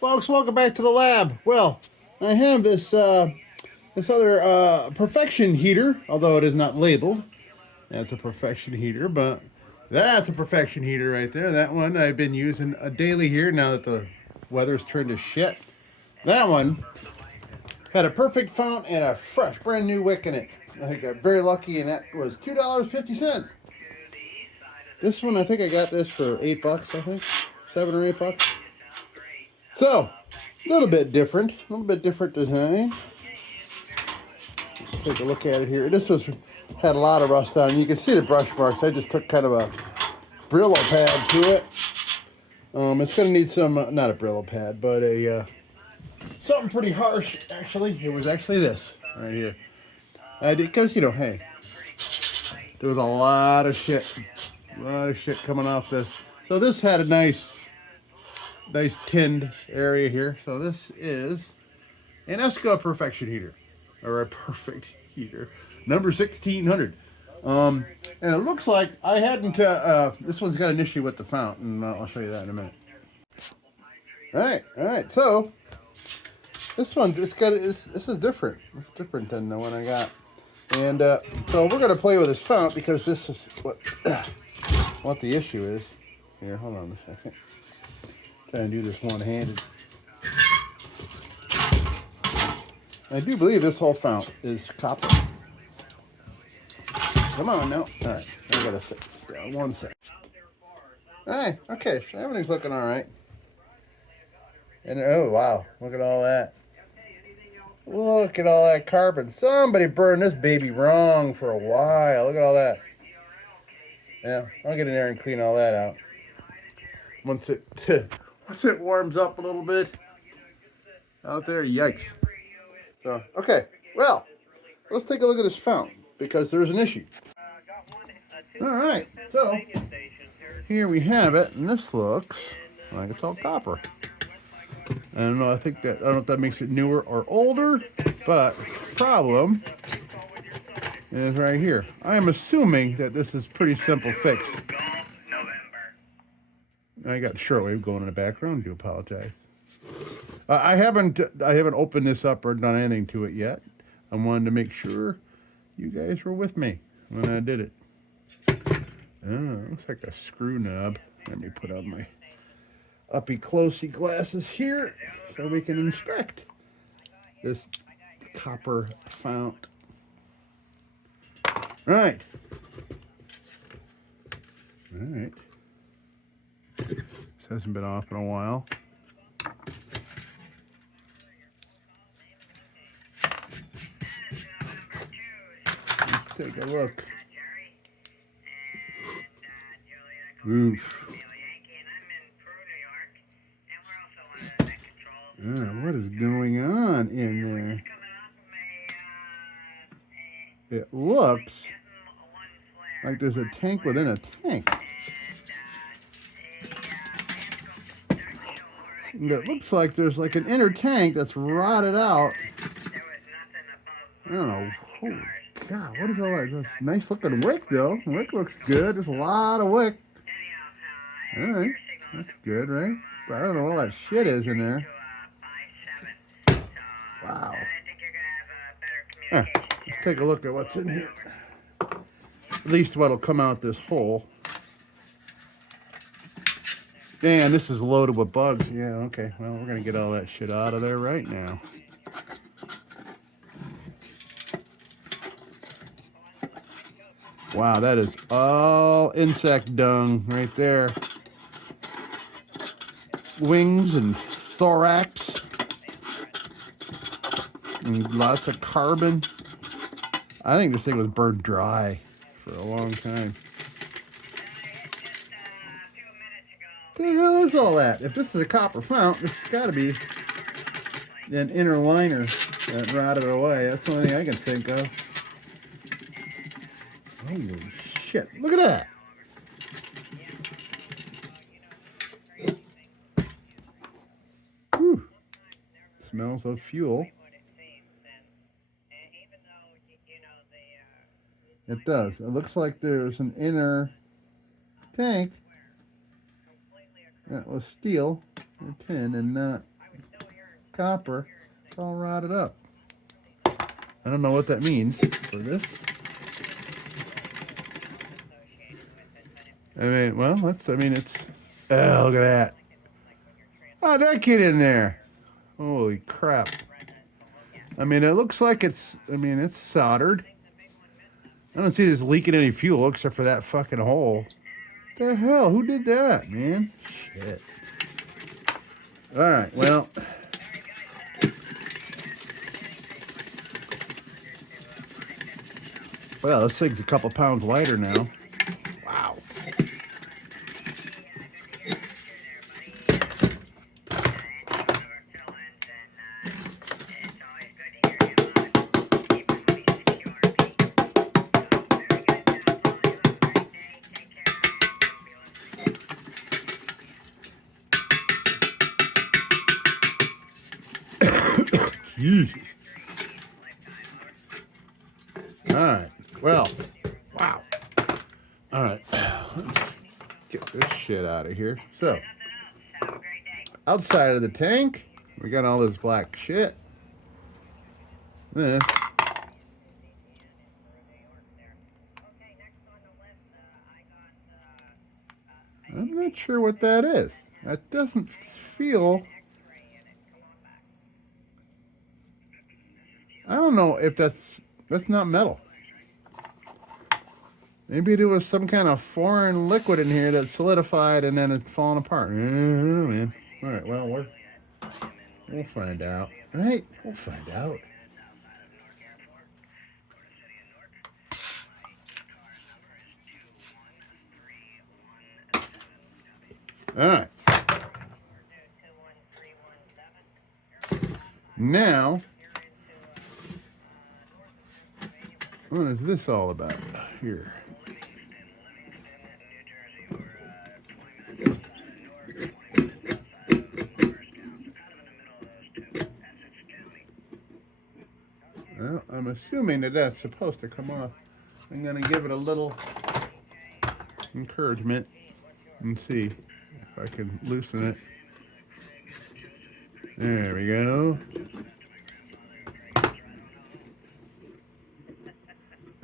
Folks, welcome back to the lab. Well, I have this other perfection heater, although it is not labeled. That's a perfection heater, but that's a perfection heater right there. That one I've been using a daily here now that the weather's turned to shit. That one had a perfect fount and a fresh, brand new wick in it. I got very lucky, and that was $2.50. This one, I think I got this for $8. I think $7 or $8. So, a little bit different, design. Take a look at it here. This was had a lot of rust on. You can see the brush marks. I just took kind of a Brillo pad to it. It's going to need some, not a Brillo pad, but a something pretty harsh. Actually, it was actually this right here. I did because hey, there was a lot of shit coming off this. So this had a nice tinned area here. So this is an Nesco perfection heater, or a perfect heater, number 1600. And it looks like I hadn't. This one's got an issue with the fount, and I'll show you that in a minute. All right. So this is different. It's different than the one I got. And so we're gonna play with this fount because this is what the issue is. Here, hold on a second. Trying to do this one-handed. I do believe this whole fount is copper. Come on now. All right, I gotta sit. Yeah, 1 sec. All right, okay, so everything's looking all right. And oh wow, look at all that. Look at all that carbon. Somebody burned this baby wrong for a while. Look at all that. Yeah, I'll get in there and clean all that out. Once it warms up a little bit out there, yikes. So, okay, well, let's take a look at this fount because there's an issue. All right, so here we have it, and this looks like it's all copper. I don't know. I don't know if that makes it newer or older, but the problem is right here. I am assuming that this is pretty simple fix. I got shortwave going in the background. I do apologize. I haven't opened this up or done anything to it yet. I wanted to make sure you guys were with me when I did it. Oh, looks like a screw knob. Let me put on my uppy closey glasses here so we can inspect this copper fount. Right. This hasn't been off in a while. Let's take a look. Oof. What is going on in there? It looks like there's a tank within a tank. And it looks like there's like an inner tank that's rotted out. I don't know. Holy God, what is all that? That's nice looking wick though. The wick looks good. There's a lot of wick. Alright. That's good, right? But I don't know what all that shit is in there. Wow. Let's take a look at what's in here. At least what'll come out this hole. Man, this is loaded with bugs. Yeah, okay. Well, we're going to get all that shit out of there right now. Wow, that is all insect dung right there. Wings and thorax. And lots of carbon. I think this thing was burned dry for a long time. What the hell is all that? If this is a copper fount, it's got to be an inner liner that rotted away. That's the only thing I can think of. Holy shit. Look at that. Whew. Smells of fuel. It does. It looks like there's an inner tank that was steel or tin and not copper. It's all rotted up. I don't know what that means for this. I mean, well, it's... Oh, look at that. How'd that get in there? Holy crap. I mean, it looks like it's soldered. I don't see this leaking any fuel except for that fucking hole. The hell? Who did that, man? Shit. All right, well. Well, this thing's a couple pounds lighter now. Wow. Jesus. All right. Well, wow. All right. Let's get this shit out of here. So, outside of the tank, we got all this black shit. This. I'm not sure what that is. That doesn't feel... I don't know if that's not metal. Maybe there was some kind of foreign liquid in here that solidified and then it's falling apart. I don't know, man. All right, well, we'll find out. Right? We'll find out. All right. Now, what is this all about here? Well, I'm assuming that that's supposed to come off. I'm going to give it a little encouragement and see if I can loosen it. There we go.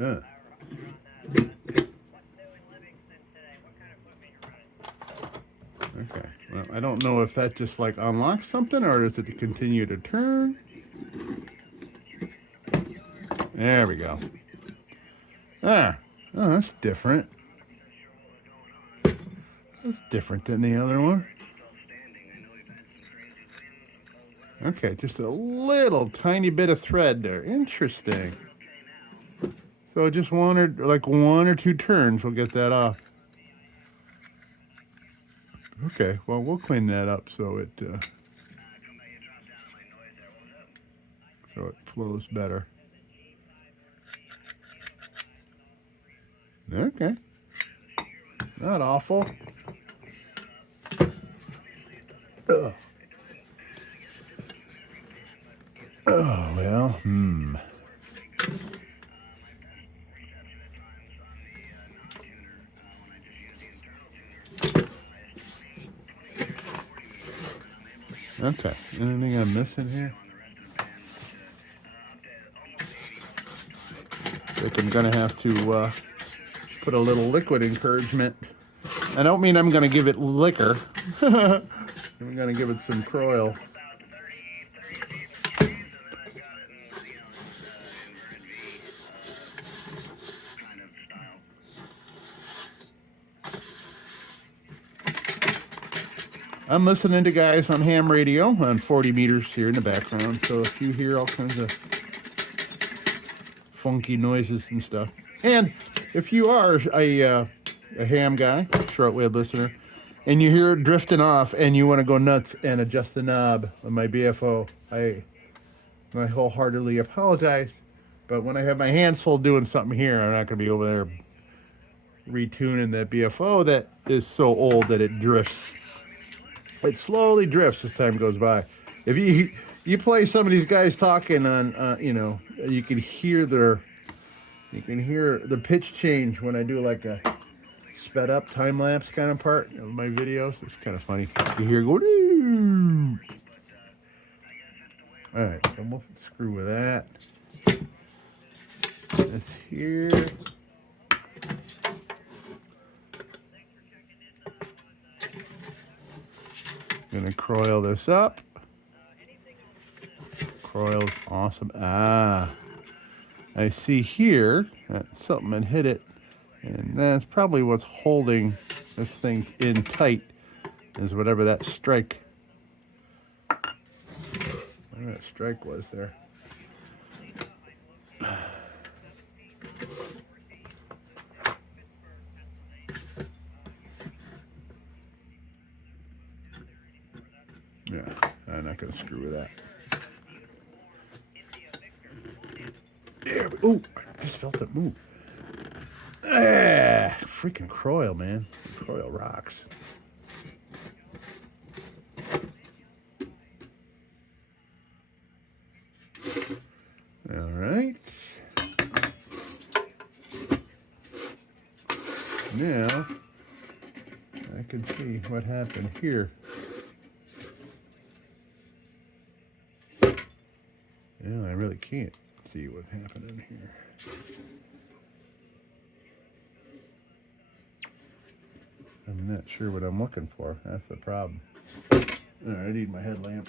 Okay. Well, I don't know if that just like unlocks something or does it continue to turn? There we go. Ah. Oh, that's different. That's different than the other one. Okay, just a little tiny bit of thread there. Interesting. So just one or two turns will get that off. Okay, well, we'll clean that up so it flows better. Okay. Not awful. Ugh. Oh, well, Okay, anything I'm missing here? I think I'm going to have to put a little liquid encouragement. I don't mean I'm going to give it liquor. I'm going to give it some Croil. I'm listening to guys on ham radio on 40 meters here in the background, so if you hear all kinds of funky noises and stuff. And if you are a ham guy, shortwave listener, and you hear it drifting off and you want to go nuts and adjust the knob on my BFO, I wholeheartedly apologize. But when I have my hands full doing something here, I'm not going to be over there retuning that BFO that is so old that it drifts. It slowly drifts as time goes by. If you play some of these guys talking on, you can hear the pitch change when I do like a sped up time lapse kind of part of my videos. It's kind of funny. You hear go. All right, so we'll screw with that. This here. Gonna coil this up. Coil's awesome. Ah, I see here that something had hit it, and that's probably what's holding this thing in tight, is whatever that strike. Whatever that strike was there. Yeah, I'm not gonna screw with that. There we, ooh, I just felt it move. Ah, freaking coil, man. Coil rocks. All right. Now, I can see what happened here. Yeah, I really can't see what happened in here. I'm not sure what I'm looking for. That's the problem. All right, I need my headlamp.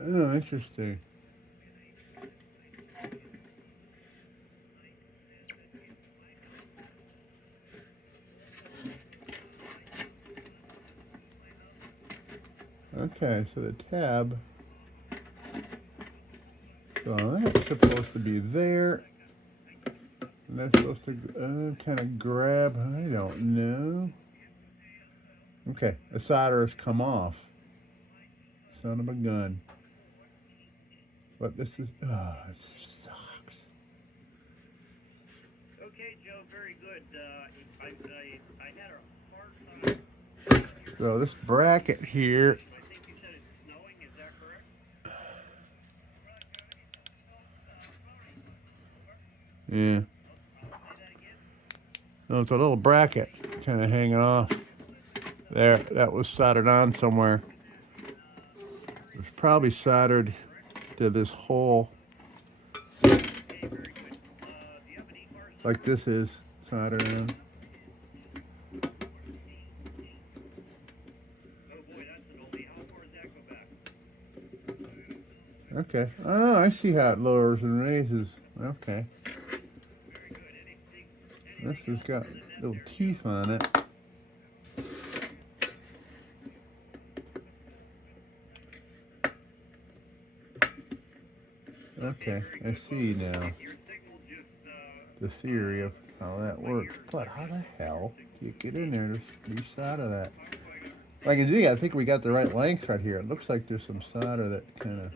Oh, interesting. Okay, so the tab, so that's supposed to be there. And that's supposed to kind of grab, I don't know. Okay, the solder has come off. Son of a gun. But this is, it sucks. Okay, Joe, very good. I had a hard time. So this bracket here. I think you said it's snowing, is that correct? Yeah. So it's a little bracket kind of hanging off. There, that was soldered on somewhere. It's probably soldered to this hole. Like this is soldered on. Okay. Oh, I see how it lowers and raises. Okay. This has got little teeth on it. Okay, I see now the theory of how that works. But how the hell do you get in there to resolder that? I can see, I think we got the right length right here. It looks like there's some solder that kind of...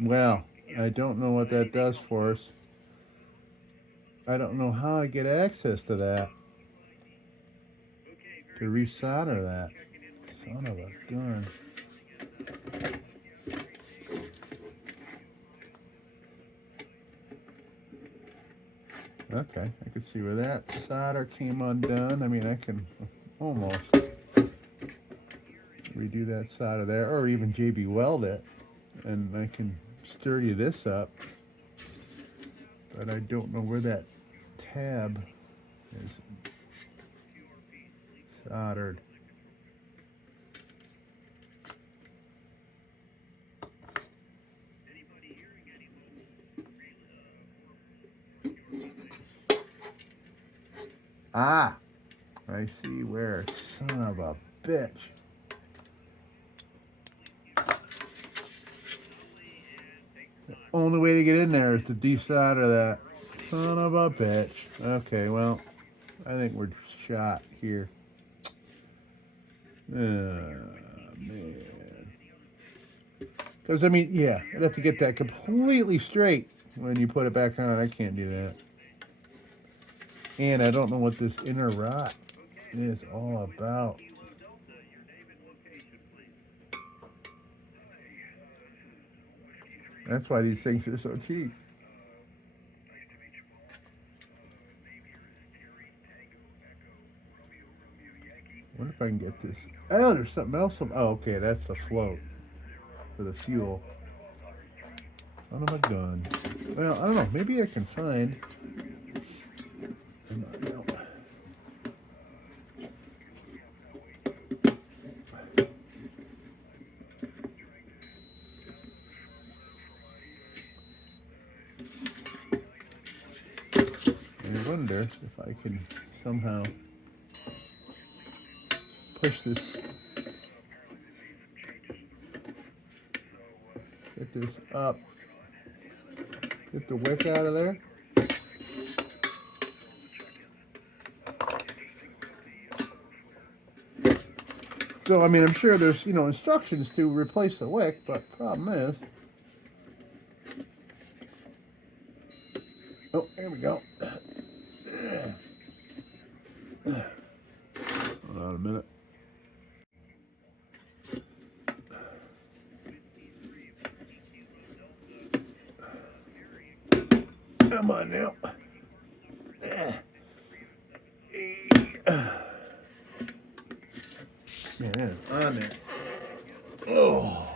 Well, I don't know what that does for us. I don't know how to get access to that. To resolder that. Son of a gun. Okay, I can see where that solder came undone. I mean, I can almost redo that solder there, or even JB weld it, and I can sturdy this up. But I don't know where that tab is soldered. Ah, I see where. Son of a bitch. The only way to get in there is to desolder that. Son of a bitch. Okay, well, I think we're shot here. Man. Because, I mean, yeah, I'd have to get that completely straight when you put it back on. I can't do that. And I don't know what this inner rod is all about. That's why these things are so cheap. I wonder if I can get this. Oh, there's something else. Oh, okay, that's the float for the fuel. Son of a gun. Well, I don't know. Maybe I can find. No. I wonder if I can somehow push this, get this up, get the wick out of there. So, I mean, I'm sure there's, instructions to replace the wick, but problem is, oh, here we go. Hold on a minute. Come on now. Man, that is on there. Oh.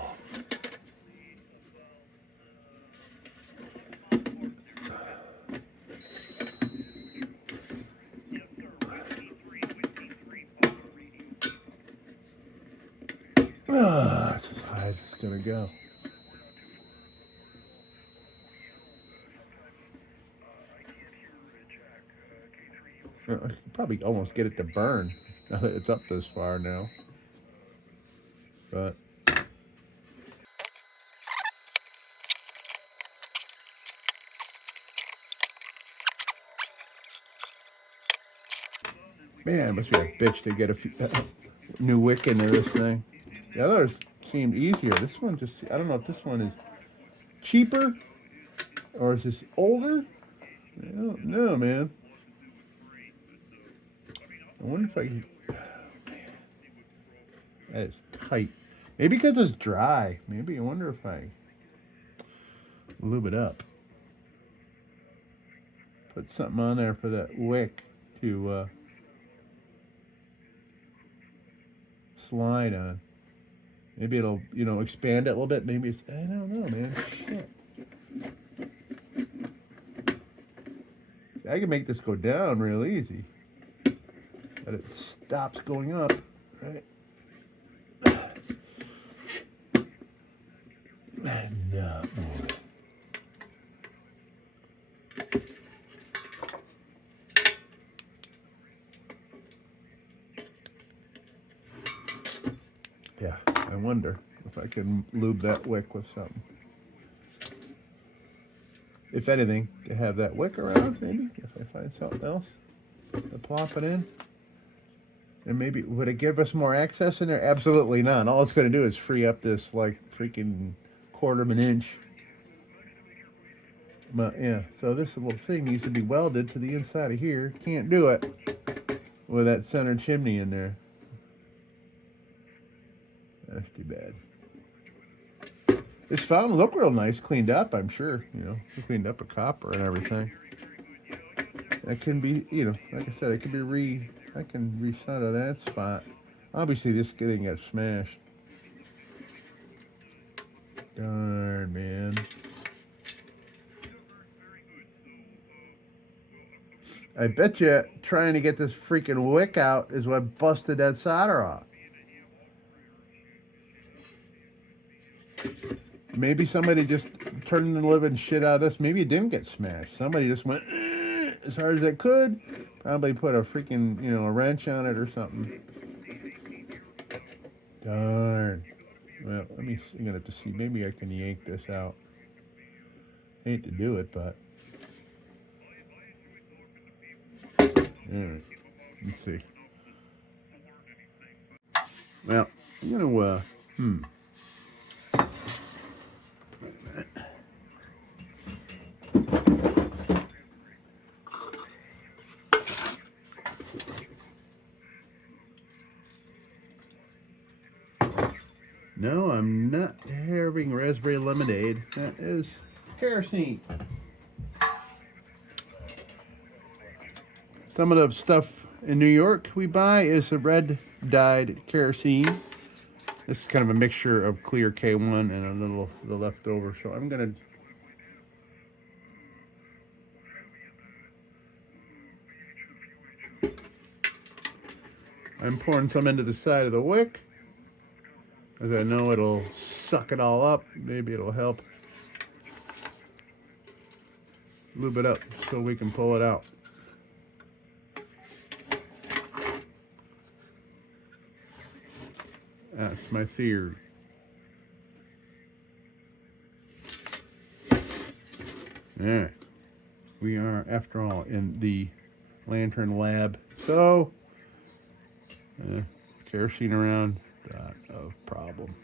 That's as high as it's gonna go. I could probably almost get it to burn now that it's up this far now. But man, it must be a bitch to get a new wick into this thing. The others seemed easier. This one just, I don't know if this one is cheaper or is this older? I don't know, man. I wonder if I can. That is tight. Maybe because it's dry. Maybe I wonder if I lube it up. Put something on there for that wick to slide on. Maybe it'll, expand it a little bit. Maybe it's, I don't know, man. Shit. I can make this go down real easy. But it stops going up, right? No. Yeah, I wonder if I can lube that wick with something. If anything, to have that wick around, maybe, if I find something else to plop it in. And maybe, would it give us more access in there? Absolutely not. All it's going to do is free up this, like, freaking quarter of an inch. But, yeah, so this little thing needs to be welded to the inside of here. Can't do it with that center chimney in there. That's too bad. This fountain looked real nice, cleaned up, I'm sure. Cleaned up with copper and everything. That can be, like I said, it can be I can resolder that spot. Obviously, this thing got smashed. Darn, man. I bet you trying to get this freaking wick out is what busted that solder off. Maybe somebody just turned the living shit out of this. Maybe it didn't get smashed. Somebody just went as hard as they could. Probably put a freaking, a wrench on it or something. Darn. Well, I'm gonna have to see. Maybe I can yank this out. I hate to do it, but. Alright. Let's see. Well, I'm gonna, serving raspberry lemonade. That is kerosene. Some of the stuff in New York we buy is a red dyed kerosene. This is kind of a mixture of clear K1 and a little the leftover. So I'm gonna pouring some into the side of the wick, as I know it'll suck it all up. Maybe it'll help lube it up so we can pull it out. That's my theory. Alright. We are, after all, in the lantern lab. So, kerosene around, not a problem.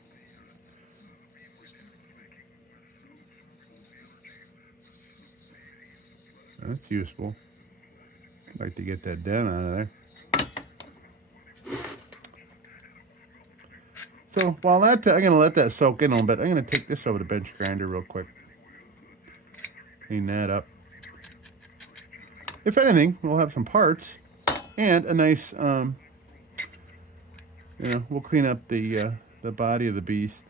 That's useful. I'd like to get that dent out of there. So while that, I'm going to let that soak in a little bit. I'm going to take this over the bench grinder real quick. Clean that up. If anything, we'll have some parts and a nice, we'll clean up the body of the beast.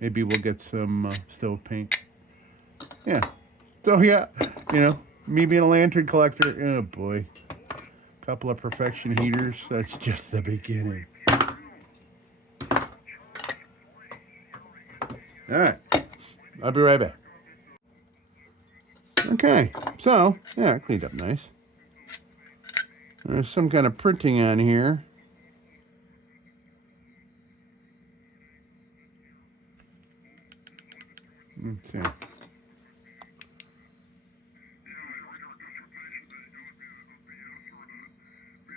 Maybe we'll get some stove paint. Yeah. So yeah, me being a lantern collector, oh boy. A couple of perfection heaters, that's just the beginning. Alright, I'll be right back. Okay, so, yeah, I cleaned up nice. There's some kind of printing on here. Let's see.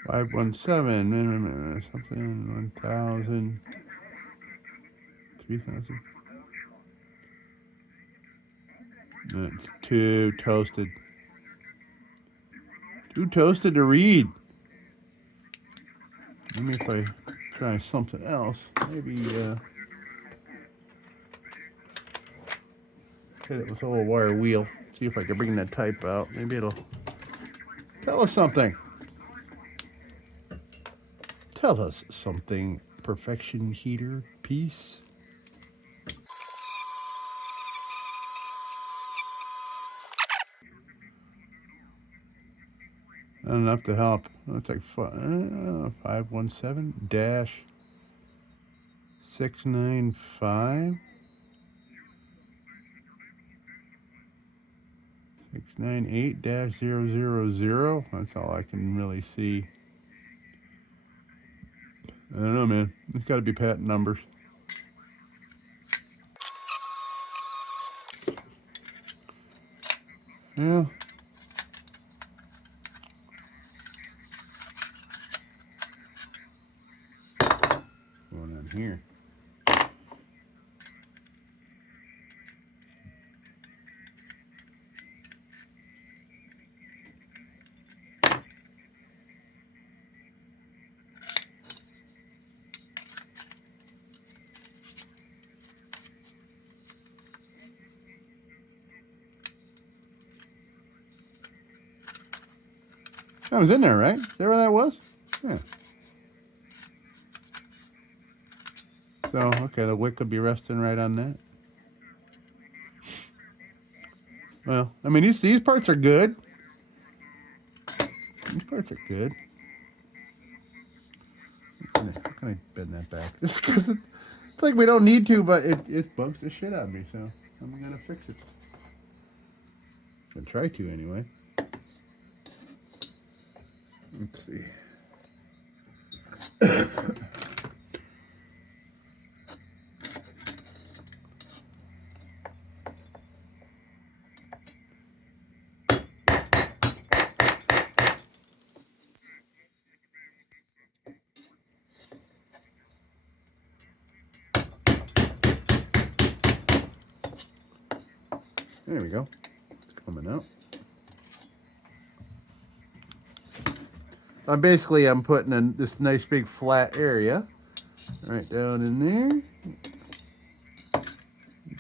517, something, 1,000, 3,000. It's too toasted. Too toasted to read. Maybe if I try something else, maybe hit it with a little wire wheel. See if I can bring that type out. Maybe it'll tell us something. Tell us something, perfection heater piece. Not enough to help. That's like 517-695. 698-000. That's all I can really see. I don't know, man. It's got to be patent numbers. Yeah. Going on here. That was in there, right? Is that where that was? Yeah. So, okay, the wick could be resting right on that. Well, I mean, these parts are good. These parts are good. How can I bend that back? Just because it's like we don't need to, but it bugs the shit out of me, so I'm going to fix it. I'm going to try to anyway. Let's see. There we go. It's coming out. Basically, I'm putting in this nice big flat area right down in there.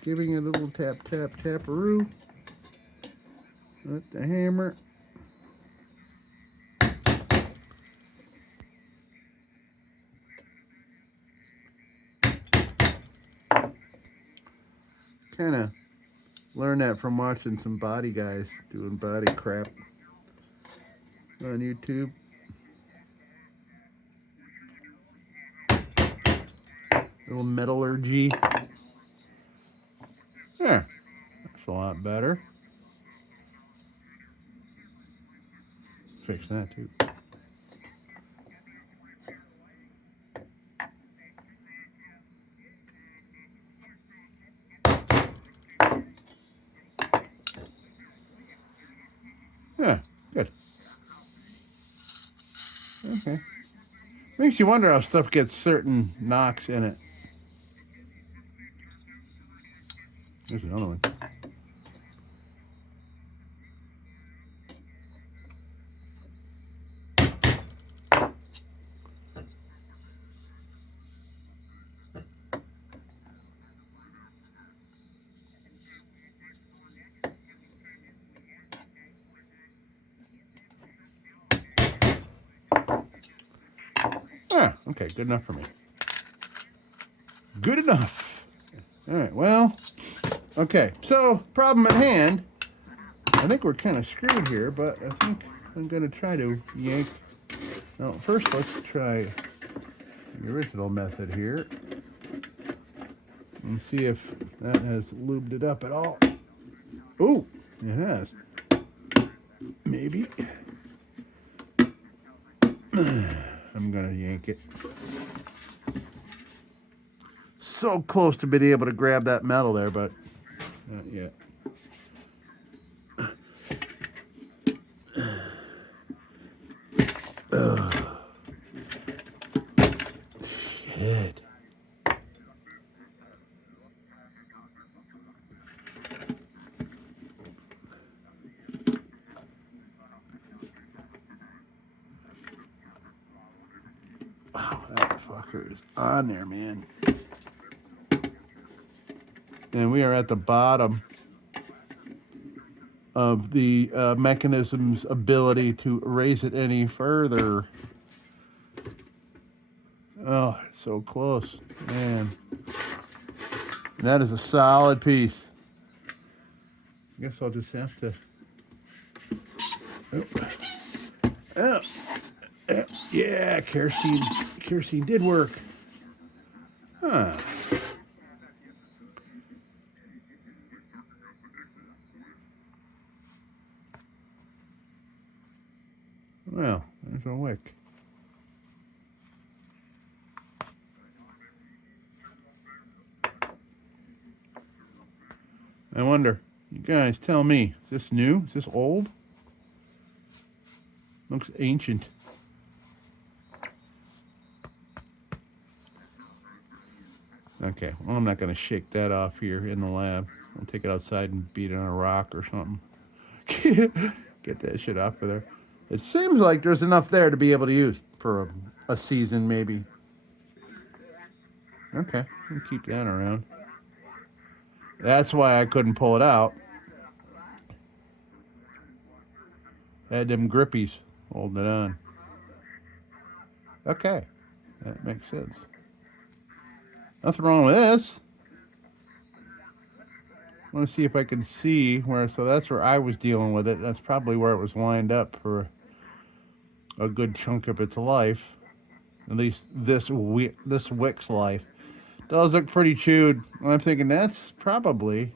giving it a little tap, tap, taparoo with the hammer. Kind of learned that from watching some body guys doing body crap on YouTube. Little metallurgy. Yeah, that's a lot better. Fix that too. Yeah, good. Okay. Makes you wonder how stuff gets certain knocks in it. There's another one. Ah, okay, good enough for me. Good enough. All right, well, okay, so problem at hand. I think we're kind of screwed here, but I think I'm going to try to yank. Now, first, let's try the original method here and see if that has lubed it up at all. Oh, it has. Maybe. I'm going to yank it. So close to being able to grab that metal there, but not yet. Shit. Oh, that fucker is on there, man. And we are at the bottom of the mechanism's ability to raise it any further. Oh, it's so close, man. That is a solid piece. I guess I'll just have to. Oh. Yeah, kerosene did work. Huh. Well, there's a wick. I wonder, you guys tell me, is this new? Is this old? Looks ancient. Okay, well, I'm not going to shake that off here in the lab. I'll take it outside and beat it on a rock or something. Get that shit off of there. It seems like there's enough there to be able to use for a season, maybe. Okay, we'll keep that around. That's why I couldn't pull it out. Had them grippies holding it on. Okay, that makes sense. Nothing wrong with this. I want to see if I can see where, so that's where I was dealing with it. That's probably where it was lined up for a good chunk of its life. At least this wick's life. Does look pretty chewed. I'm thinking that's probably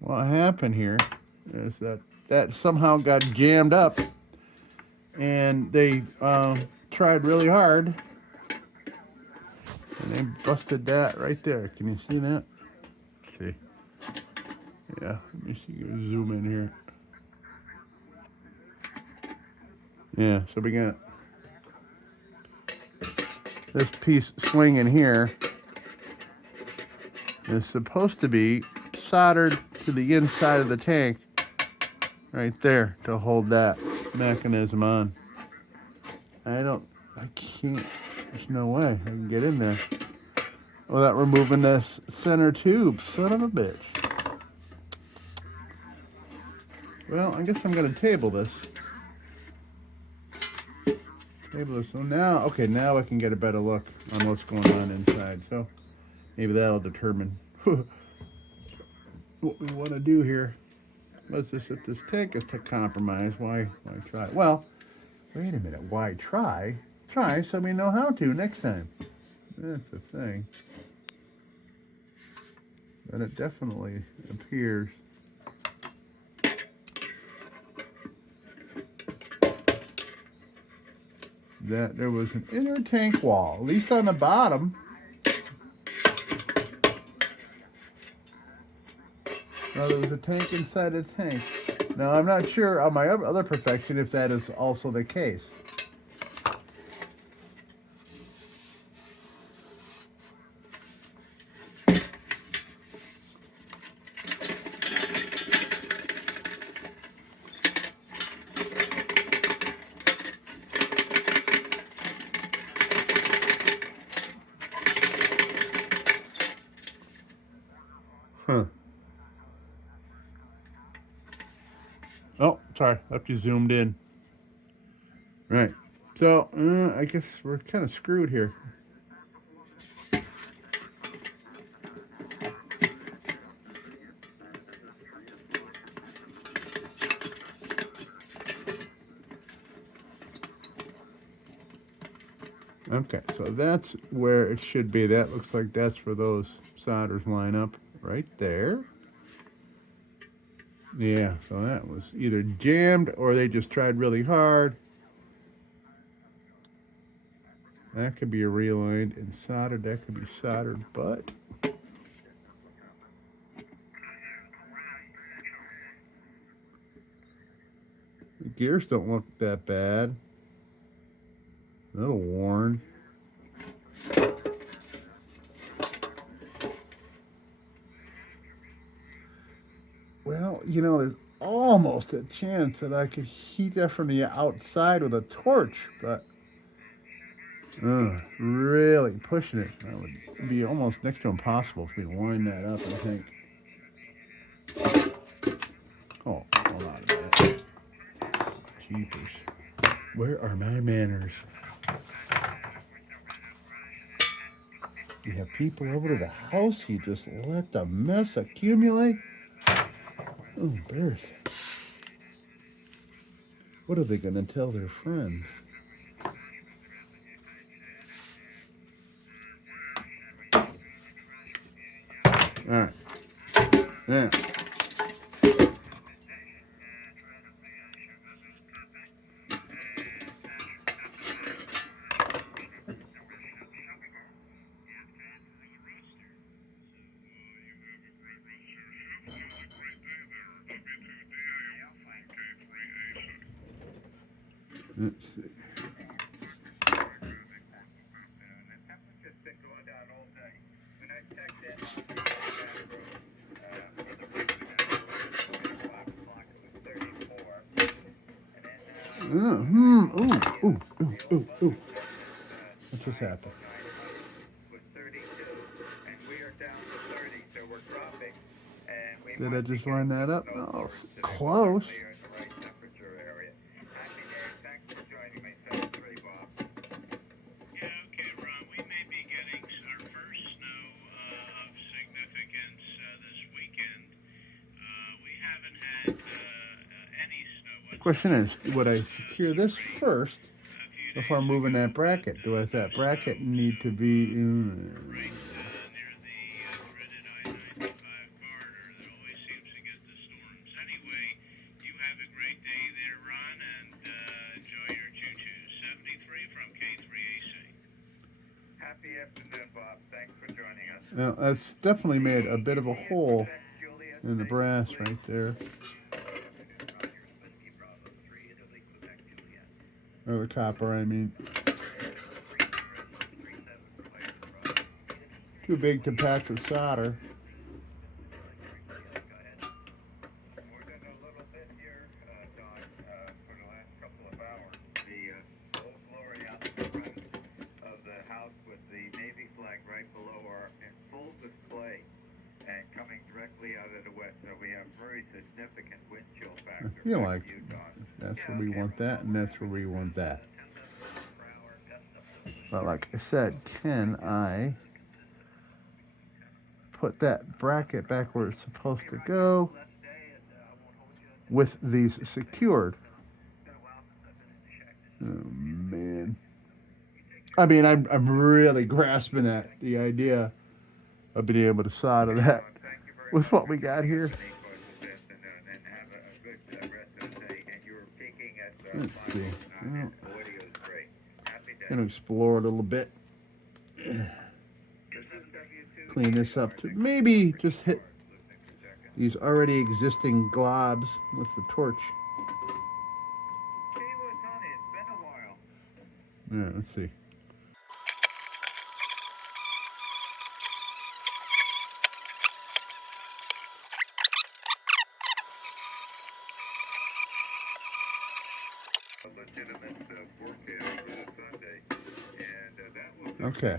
what happened here, is that somehow got jammed up, and they tried really hard, and they busted that right there. Can you see that? Let's see. Yeah, let me see. Zoom in here. Yeah, so we got this piece swinging here. Is supposed to be soldered to the inside of the tank right there to hold that mechanism on. I can't, there's no way I can get in there. without removing this center tube. Son of a bitch. Well, I guess I'm going to table this. So now, okay, now I can get a better look on what's going on inside. So maybe that'll determine what we want to do here. Let's just, if this tank is to compromise, why try? Well, wait a minute, why try? Try so we know how to next time. That's the thing. But it definitely appears that there was an inner tank wall, at least on the bottom. Now there was a tank inside a tank. Now I'm not sure on my other perfection if that is also the case. Huh. Oh, sorry, left you zoomed in. Right. So, I guess we're kind of screwed here. Okay, so that's where it should be. That looks like that's where those solders line up, right there. Yeah, so that was either jammed or they just tried really hard. That could be realigned and soldered. That could be soldered, but the gears don't look that bad. A little worn. Well, you know, there's almost a chance that I could heat that from the outside with a torch, but really pushing it, that would be almost next to impossible for me to line that up, I think. Oh, hold on a minute. Jeepers. Where are my manners? You have people over to the house, you just let the mess accumulate? Oh, Bears. What are they going to tell their friends? All right. Yeah. Let's see. Ooh. What just happened? Did I just line that up? Oh, close. Question is, would I secure this first before moving that bracket? Does that bracket need to be Now, that's definitely made a bit of a hole in the brass right there. Or the copper, I mean. Too big to patch with solder. we have very significant wind chill I factor feel back like in Utah. that's Yeah, where we okay, want that, and that's where we want that. 10,000 per hour gust up to But like I said, can I put that bracket back where it's supposed to go let's stay and I won't hold you. with these secured? It's been a while since I've been in the shack. Oh man. I mean, I'm really grasping at the idea of being able to solder that Thank you very with much what for we got here. Nesco and have a good rest of the day. And you were peaking at Let's 5 see. and Well, the audio is great. Happy day. gonna explore a little bit. Clean this up to maybe just hit these already existing globs with the torch. See what's on it. It's been a while. Yeah, let's see. Okay,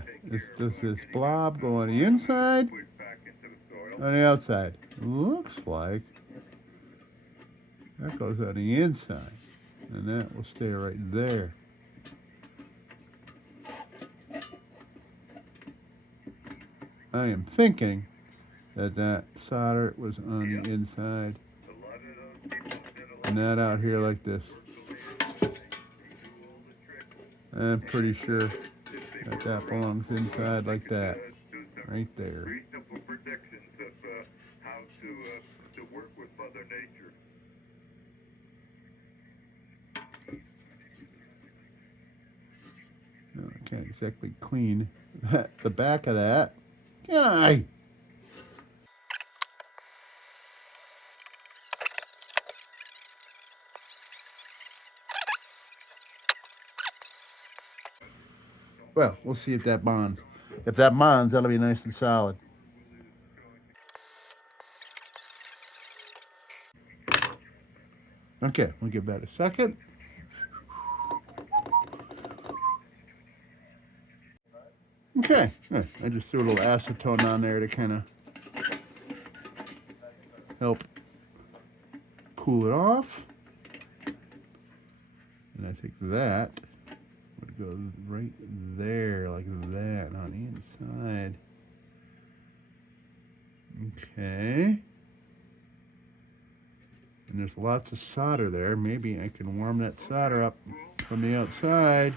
does this blob go on the inside or on the outside? Looks like that goes on the inside, and that will stay right there. I am thinking that solder was on the inside, not out here like this. I'm pretty sure that belongs inside like that, right there. Reasonable predictions of how to work with Mother Nature. No, I can't exactly clean the back of that, can I? Well, we'll see if that bonds. If that bonds, that'll be nice and solid. Okay, we'll give that a second. Okay, yeah, I just threw a little acetone on there to kind of help cool it off. And I think that would go right there, like that, on the inside. Okay. And there's lots of solder there. Maybe I can warm that solder up from the outside.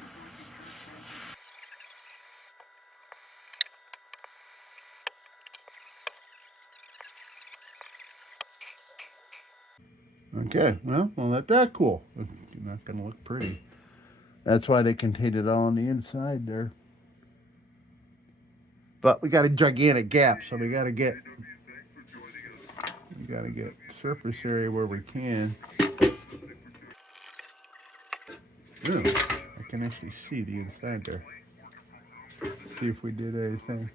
Okay, well, we'll let that cool. It's not going to look pretty. That's why they contained it all on the inside there. But we got a gigantic gap, so we got to get surface area where we can. Ooh, I can actually see the inside there. See if we did anything.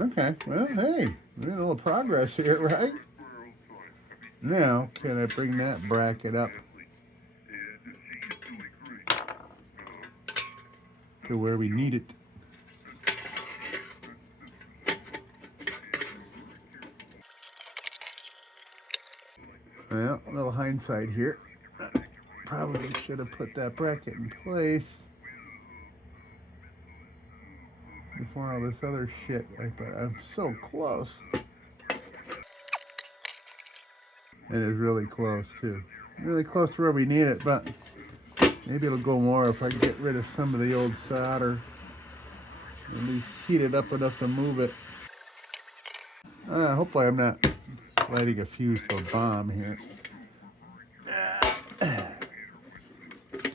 Okay, well, hey, we made a little progress here, right? Now, can I bring that bracket up to where we need it? Well, a little hindsight here. Probably should have put that bracket in place before all this other shit. But I'm so close. It is really close too. Really close to where we need it, but maybe it'll go more if I get rid of some of the old solder. At least heat it up enough to move it. Hopefully I'm not lighting a fuse to a bomb here.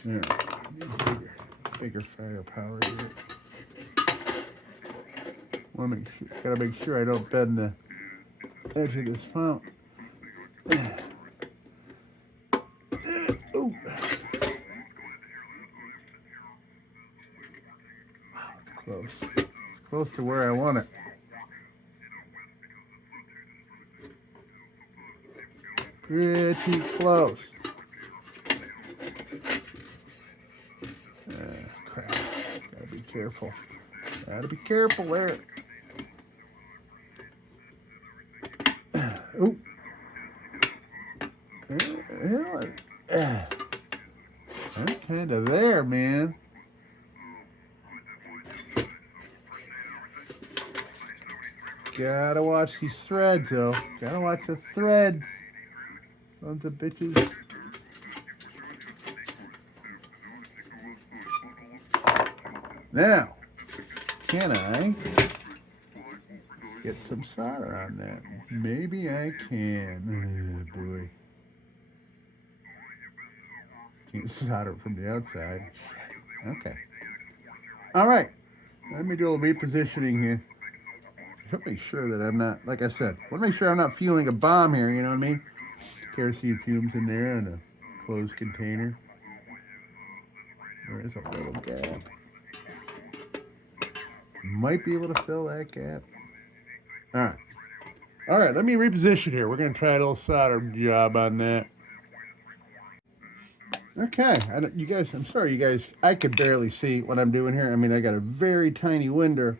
Yeah, bigger firepower here. Gotta make sure I don't bend the edge of this fount. Ooh. Wow, it's close. Close to where I want it. Pretty close. Crap. Gotta be careful. Gotta be careful there. Oh. I'm kind of there, man. Gotta watch these threads, though. Gotta watch the threads. Sons of bitches. Now, can I get some solder on that? Maybe I can. Oh, boy. Can't solder it from the outside. Okay. All right. Let me do a little repositioning here. Help make sure that I'm not, like I said, want to make sure I'm not fueling a bomb here, you know what I mean? Kerosene fumes in there in a closed container. There is a little gap. Might be able to fill that gap. All right. All right, let me reposition here. We're going to try a little solder job on that. Okay. You guys, I'm sorry, you guys. I could barely see what I'm doing here. I mean, I got a very tiny winder.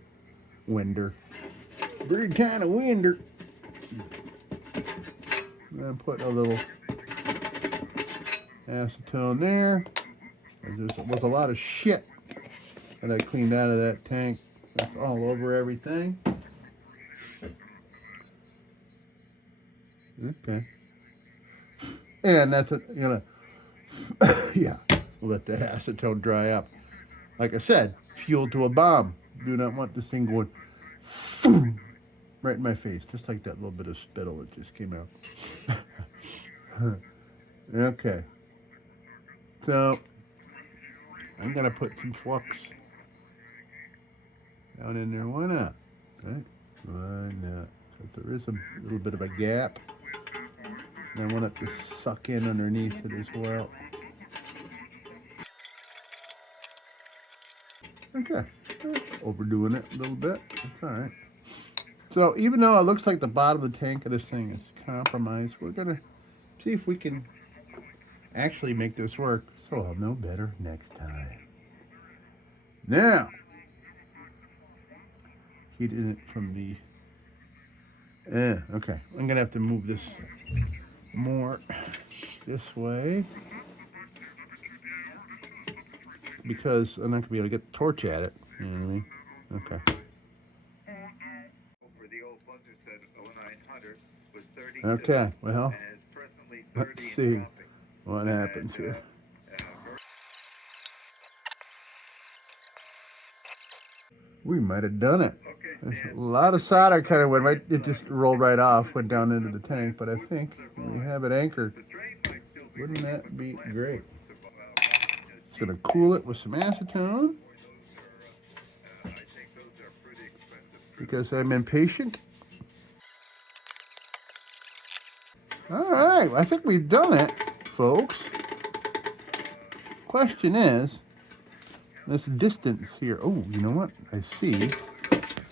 Very tiny winder. I'm putting a little acetone there. There was a lot of shit that I cleaned out of that tank. That's all over everything. Okay. And that's it, you know. Yeah, we'll let that acetone dry up. Like I said, fuel to a bomb. Do not want this thing going right in my face, just like that little bit of spittle that just came out. Okay. So, I'm going to put some flux down in there. Why not? Right? Why not? So there is a little bit of a gap. And I want it to suck in underneath it as well. Okay. Overdoing it a little bit. That's all right. So even though it looks like the bottom of the tank of this thing is compromised, we're going to see if we can actually make this work. So I'll know better next time. Now, heating it from the... okay. I'm going to have to move this more this way, because I'm not going to be able to get the torch at it. You know what I mean? Okay. Okay, well, let's see what happens here. We might have done it. There's a lot of solder kind of went right, it just rolled right off, went down into the tank, but I think we have it anchored. Wouldn't that be great? Just going to cool it with some acetone, because I'm impatient. All right, I think we've done it, folks. Question is, this distance here. Oh, you know what? I see.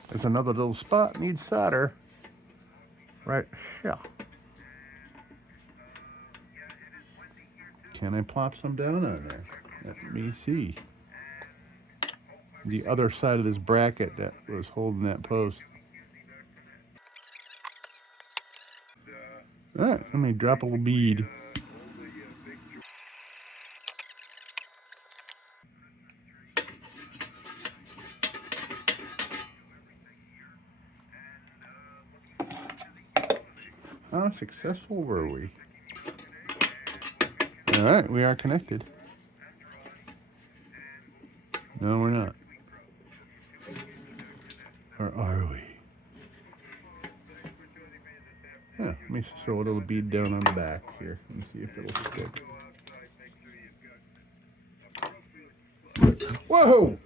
There's another little spot needs solder. Right here. Can I plop some down on there? Let me see. The other side of this bracket that was holding that post. All right, let me drop a little bead. How successful were we? All right, we are connected. No, we're not. Or are we? Yeah, let me throw a little bead down on the back here and see if it'll stick. Whoa!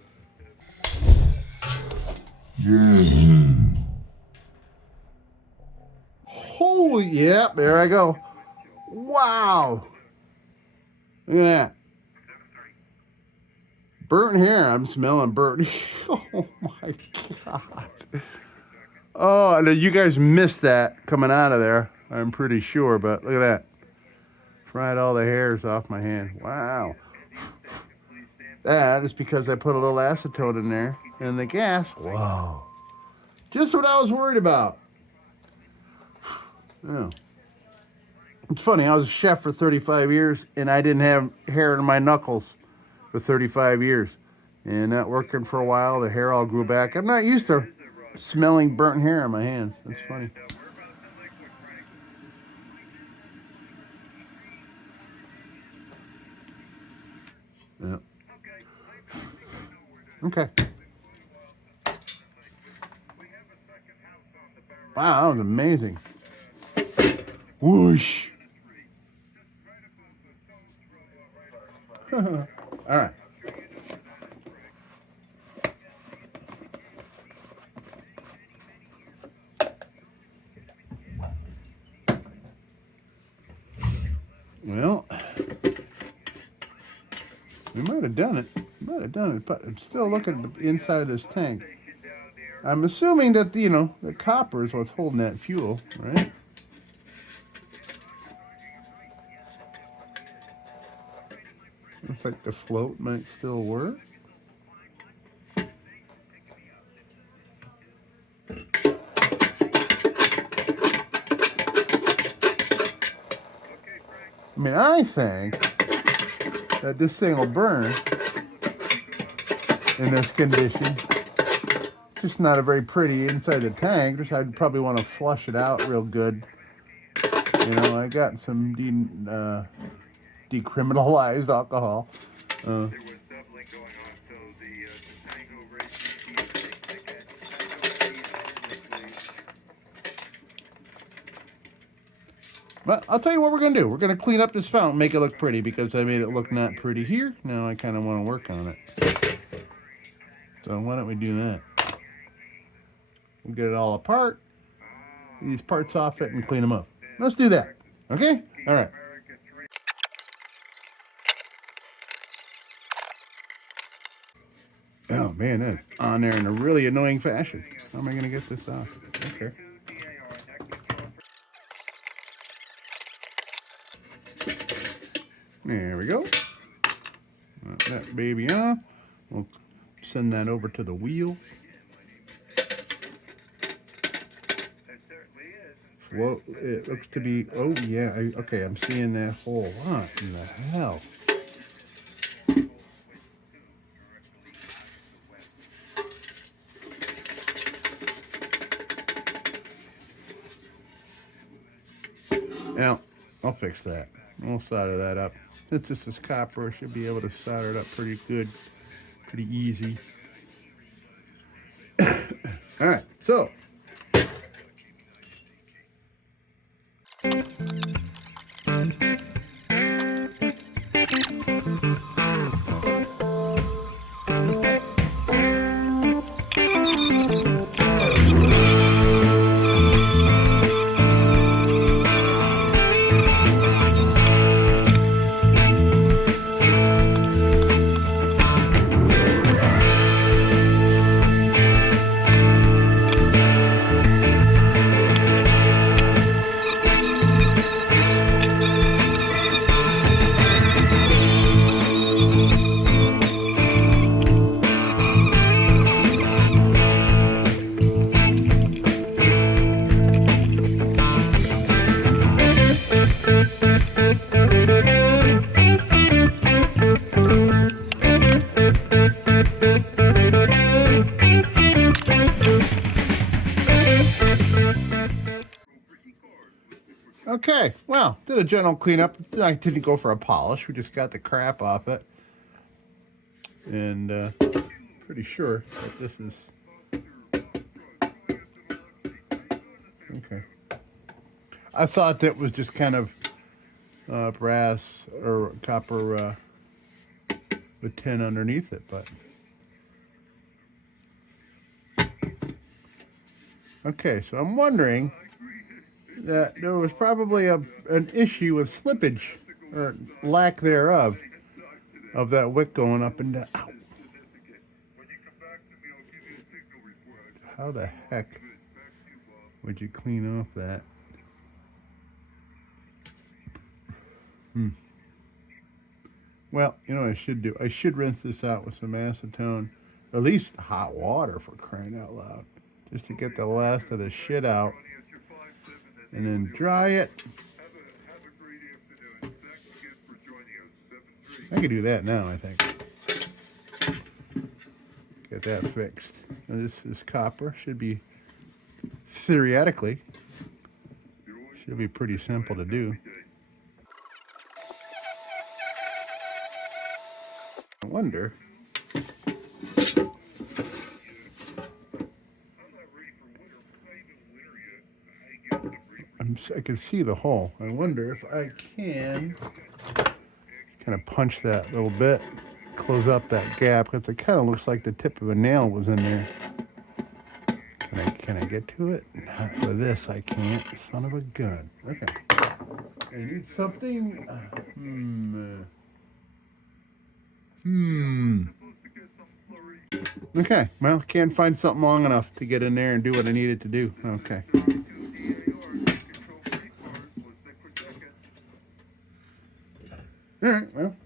Holy, yep, there I go. Wow. Look at that. Burnt hair. I'm smelling burnt. Oh my God. Oh, and you guys missed that coming out of there, I'm pretty sure, but look at that. Fried all the hairs off my hand. Wow. That is because I put a little acetone in there and the gas. Wow. Just what I was worried about. Oh. It's funny, I was a chef for 35 years and I didn't have hair in my knuckles for 35 years. And not working for a while, the hair all grew back. I'm not used to smelling burnt hair on my hands. That's funny. Yeah. Okay. Wow, that was amazing. Whoosh. All right. Well, we might have done it. Might have done it, but I'm still looking at the inside of this tank. I'm assuming that, the copper is what's holding that fuel, right? Looks like the float might still work. I mean, I think that this thing will burn in this condition. Just not a very pretty inside the tank. Just I'd probably want to flush it out real good. I got some decriminalized alcohol. But I'll tell you what we're going to do. We're going to clean up this fountain, make it look pretty, because I made it look not pretty here. Now I kind of want to work on it. So why don't we do that? We'll get it all apart, these parts off it, and clean them up. Let's do that. Okay? All right. Oh, man, that's on there in a really annoying fashion. How am I going to get this off? Okay. There we go. Got that baby off. We'll send that over to the wheel. Well, it looks to be, oh yeah, okay, I'm seeing that hole. What in the hell? Now, I'll fix that. We'll solder that up. Since this is copper, I should be able to solder it up pretty good, pretty easy. All right, so. Okay, well, did a general cleanup. I didn't go for a polish. We just got the crap off it. And pretty sure that this is... Okay. I thought that was just kind of brass or copper with tin underneath it, but... Okay, so I'm wondering that there was probably an issue with slippage, or lack thereof, of that wick going up and down. Ow. How the heck would you clean off that? Well, you know what I should do? I should rinse this out with some acetone, or at least hot water, for crying out loud, just to get the last of the shit out. and then dry it. I can do that now, I think. Get that fixed. Now this is copper. Should be, theoretically, should be pretty simple to do. I wonder. I can see the hole. I wonder if I can kind of punch that a little bit, close up that gap, because it kind of looks like the tip of a nail was in there. Can I get to it? Not with this, I can't. Son of a gun. Okay. I need something. Okay, well, can't find something long enough to get in there and do what I needed to do. Okay. All right, well,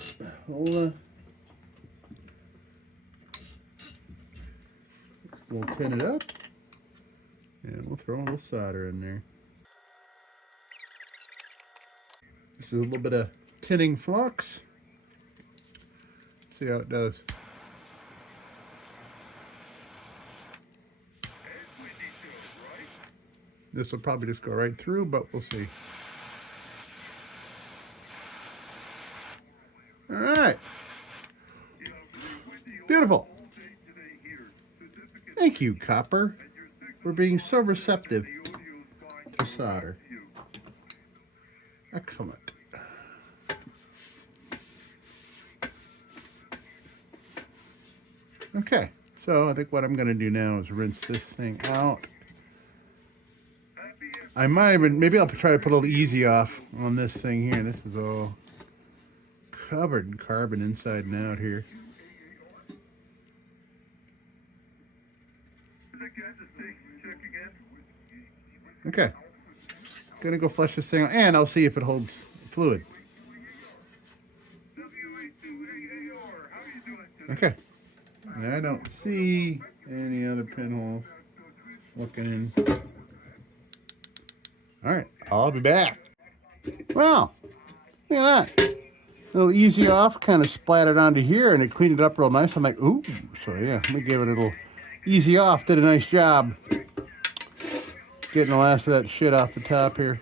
we'll tin it up, and we'll throw a little solder in there. This is a little bit of tinning flux. See how it does. This will probably just go right through, but we'll see. All right. Beautiful. Thank you, copper, for being so receptive to solder. Excellent. Okay, so I think what I'm going to do now is rinse this thing out. I might even, maybe I'll try to put a little easy off on this thing here. This is all covered in carbon inside and out here. Okay, gonna go flush this thing out, and I'll see if it holds fluid. Okay, and I don't see any other pinholes looking in. All right, I'll be back. Well, look at that. A little easy off, kind of splattered onto here, and it cleaned it up real nice. I'm like, ooh. So yeah, let me give it a little easy off. Did a nice job getting the last of that shit off the top here.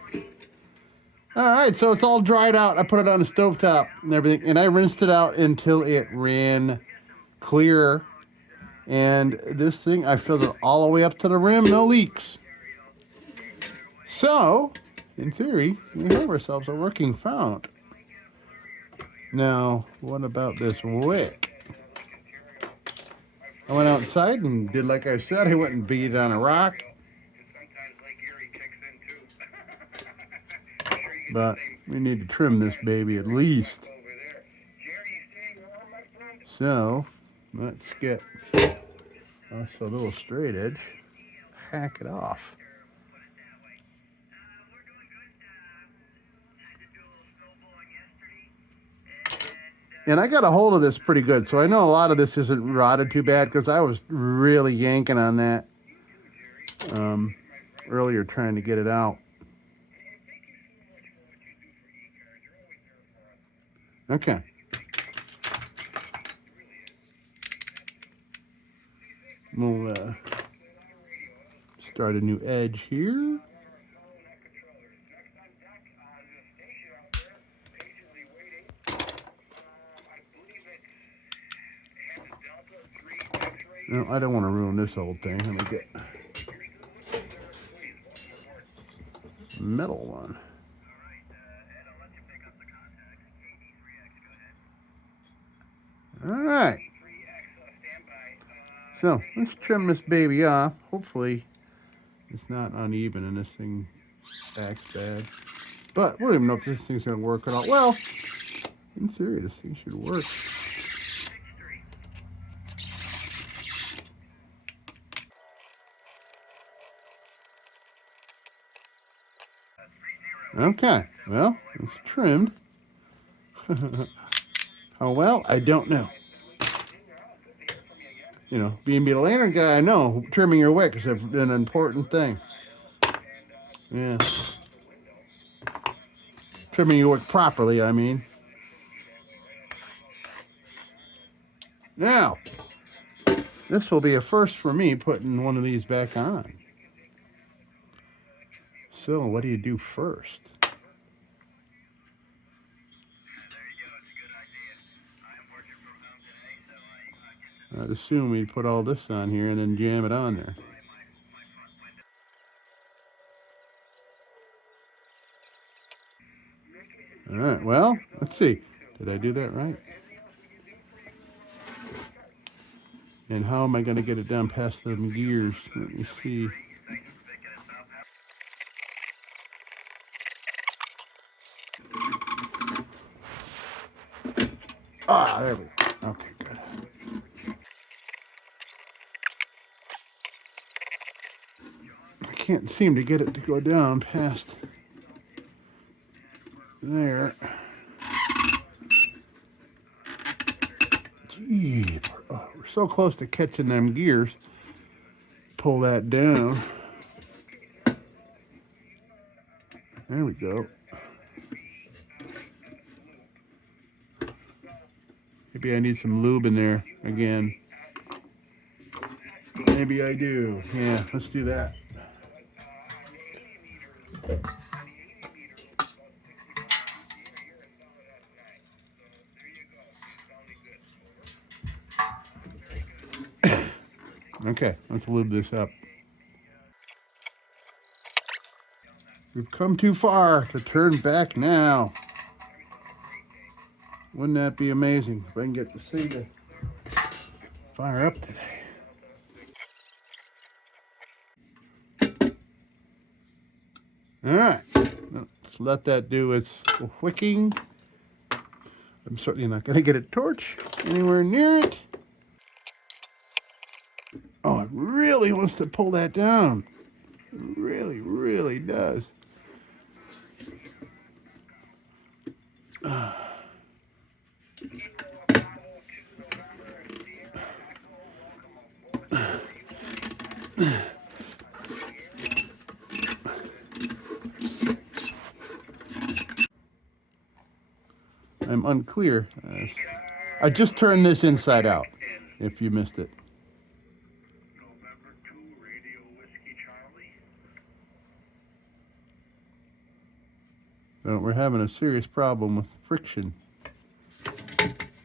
All right, so it's all dried out. I put it on the stovetop and everything, and I rinsed it out until it ran clear. And this thing, I filled it all the way up to the rim, no leaks. So, in theory, we have ourselves a working fount. Now, what about this wick? I went outside and did like I said. I went and beat it on a rock. But we need to trim this baby at least. So, let's get us a little straight edge. Hack it off. And I got a hold of this pretty good, so I know a lot of this isn't rotted too bad, because I was really yanking on that earlier trying to get it out. Okay. We'll start a new edge here. No, I don't want to ruin this old thing. Let me get metal one. All right. So let's trim this baby off. Hopefully it's not uneven and this thing acts bad. But we don't even know if this thing's going to work at all. Well, in theory, this thing should work. Okay, well, it's trimmed. How well, I don't know. You know, being a lantern guy, I know trimming your wick is an important thing. Yeah. Trimming your work properly, I mean. Now, this will be a first for me putting one of these back on. So, what do you do first? I'd assume we'd put all this on here and then jam it on there. All right, well, let's see. Did I do that right? And how am I going to get it down past the gears? Let me see. Ah, there we go. Okay, good. I can't seem to get it to go down past there. Gee, we're so close to catching them gears. Pull that down. There we go. Maybe I need some lube in there again. Maybe I do. Yeah, let's do that. Okay, let's lube this up. We've come too far to turn back now. Wouldn't that be amazing if I can get this thing to fire up today? All right, let's let that do its wicking. I'm certainly not going to get a torch anywhere near it. Oh, it really wants to pull that down. It really, really does. I'm unclear. I just turned this inside out, if you missed it. So we're having a serious problem with friction.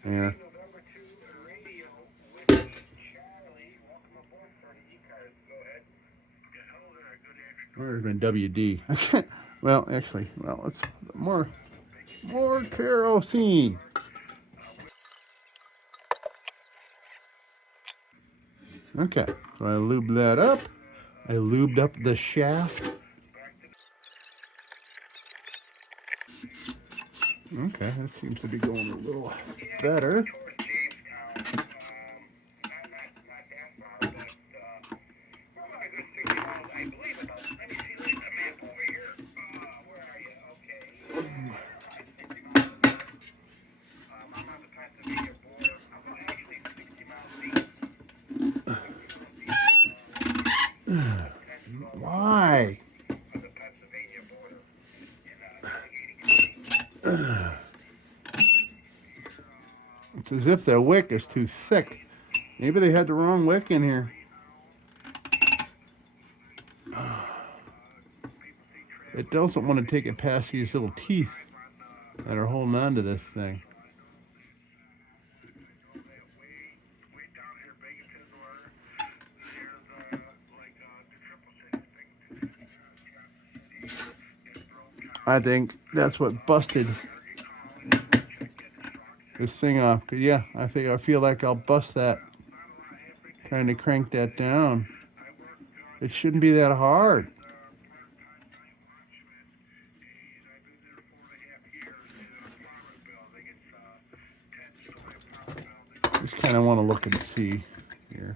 Yeah. Where's my WD? Well, actually, let's more kerosene. Okay, so I lubed that up. I lubed up the shaft. Okay, this seems to be going a little better. Why? It's as if the wick is too thick. Maybe they had the wrong wick in here. It doesn't want to take it past these little teeth that are holding on to this thing. I think that's what busted this thing off. Yeah, I feel like I'll bust that trying to crank that down. It shouldn't be that hard. Just kind of want to look and see here.